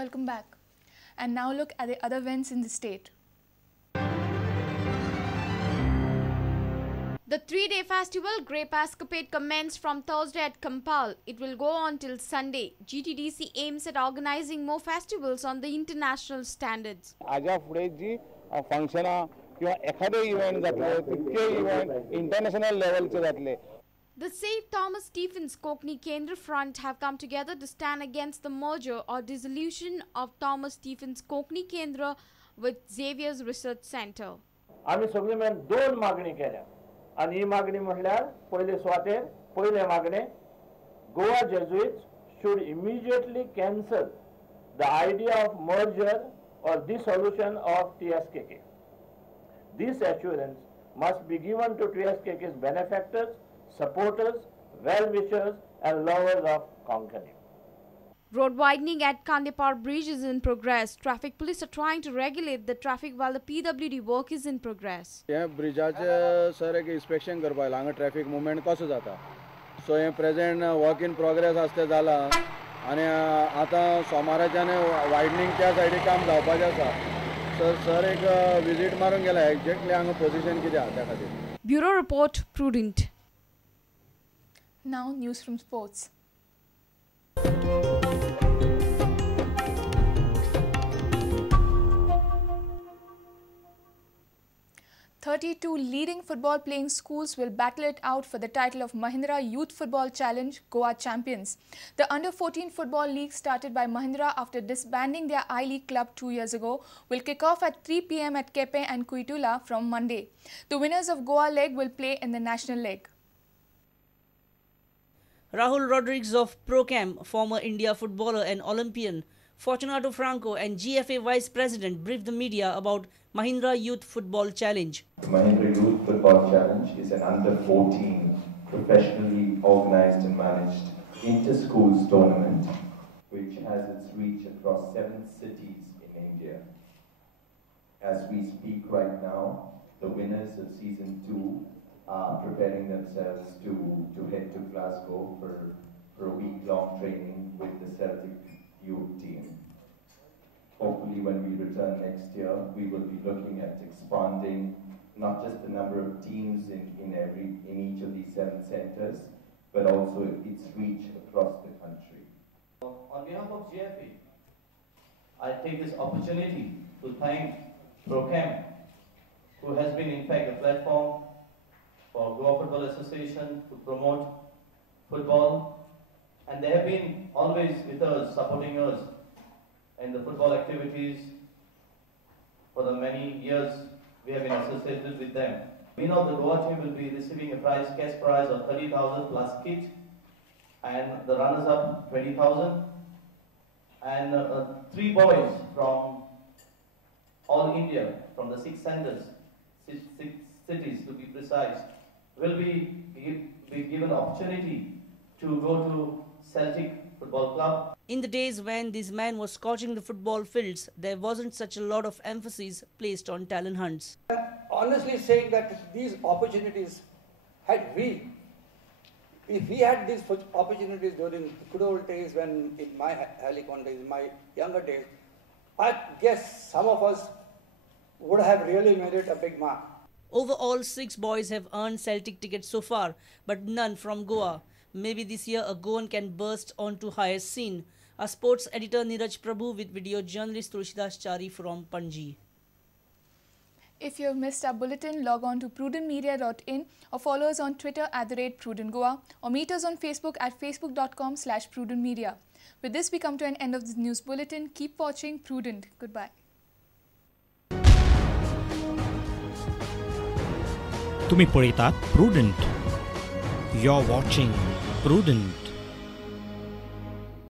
Welcome back. And now look at the other events in the state. The 3-day festival Grape Escapade commenced from Thursday at Kampal. It will go on till Sunday. GTDC aims at organizing more festivals on the international standards. आजा फुडे जी फंक्शना किंवा एखादे event जातले तितके event international लेवलचे जातले. The St. Thomas Stephens Kokni Kendra Front have come together to stand against the merger or dissolution of Thomas Stephens Kokni Kendra with Xavier's Research Center. आम्ही सगळे मिळून दोन मागणी केल्या आणि ही मागणी म्हटल्यार पहिले स्वातेर पहिले मागणे Goa Jesuits should immediately cancel the idea of merger or dissolution of TSKK. This assurance must be given to TSKK's benefactors, supporters, well-wishers and lovers of Konkani. Road widening at Kandepar Bridge is in progress. Traffic police are trying to regulate the traffic while the PWD work is in progress. Yeah, bridgeache sir ek inspection karpa langa traffic movement kaso jata. So hey present work in progress aste zala आणि आता सोमाराच्याने widening त्या साइडीक काम जावपाचें आसा. Sir एक visit मारून गेला exactly हांगा position कितें आहा त्या खातीर. Bureau report Prudent. Now news from sports. "32 leading football playing schools will battle it out for the title of Mahindra Youth Football Challenge Goa champions. The Under-14 Football League started by Mahindra after disbanding their I-League club 2 years ago will kick off at 3 p.m. at Quepem and Quitula from Monday. The winners of Goa leg will play in the national leg. Rahul Rodriguez of Prudent, former India footballer and Olympian, Fortunato Franco and GFA Vice President briefed the media about Mahindra Youth Football Challenge. Mahindra Youth Football Challenge is an under-14 professionally organized and managed inter-schools tournament which has its reach across 7 cities in India. As we speak right now, the winners of Season 2 are preparing themselves to head to Glasgow for a week-long training with the Celtic youth team. Hopefully when we return next year, we will be looking at expanding not just the number of teams in each of these 7 centers, but also its reach across the country. On behalf of GFA, I take this opportunity to thank Prudent, who has been in fact a platform for Goa Football Association to promote football, and they have been always with us, supporting us in the football activities for the many years we have been associated with them. We know the Goa team will be receiving a cash prize of 30,000 plus kit, and the runners-up 20,000, and 3 boys from all India, from the 6 centers, 6 cities to be precise, will be given opportunity to go to Celtic Football Club. In the days when this man was scorching the football fields, there wasn't such a lot of emphasis placed on talent hunts. Honestly saying that these opportunities if we had these opportunities during good old days, when in my Helicon days, in my younger days, I guess some of us would have really made it a big mark. Overall, 6 boys have earned Celtic tickets so far, but none from Goa. Maybe this year a Goan can burst onto higher scene. Our sports editor Niraj Prabhu with video journalist Tulsidas Chari from Panji. If you have missed our bulletin, log on to prudentmedia.in or follow us on Twitter @PrudentGoa or meet us on Facebook at facebook.com/prudentmedia. With this, we come to an end of this news bulletin. Keep watching Prudent. Goodbye. तुम्ही पळयतात prudent. You're watching Prudent.